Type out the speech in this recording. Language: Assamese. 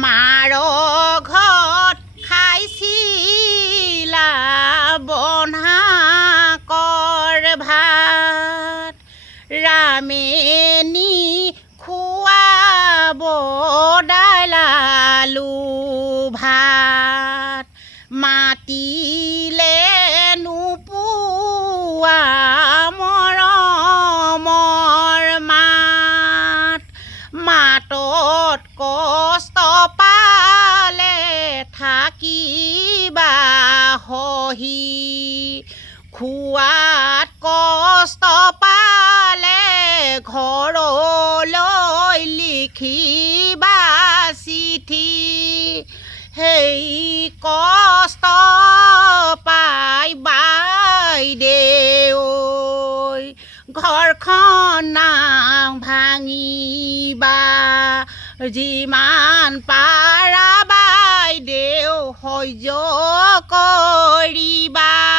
মাৰ ঘৰত খাইছিলা বন্ধা কৰ ভাত ৰামে নি খুৱাব দাইল আলু ভাত মাতিলে নোপোৱা মৰমৰ মাত মাতত কষ্ট পালে থাকিবা সহি খোৱাত কষ্ট পালে ঘৰলৈ লিখিবা চিঠি সেই কষ্ট পাই বাইদেউ ঘৰখন ভাঙিবা যিমান পাৰা বাইদেউ সহ্য কৰিবা।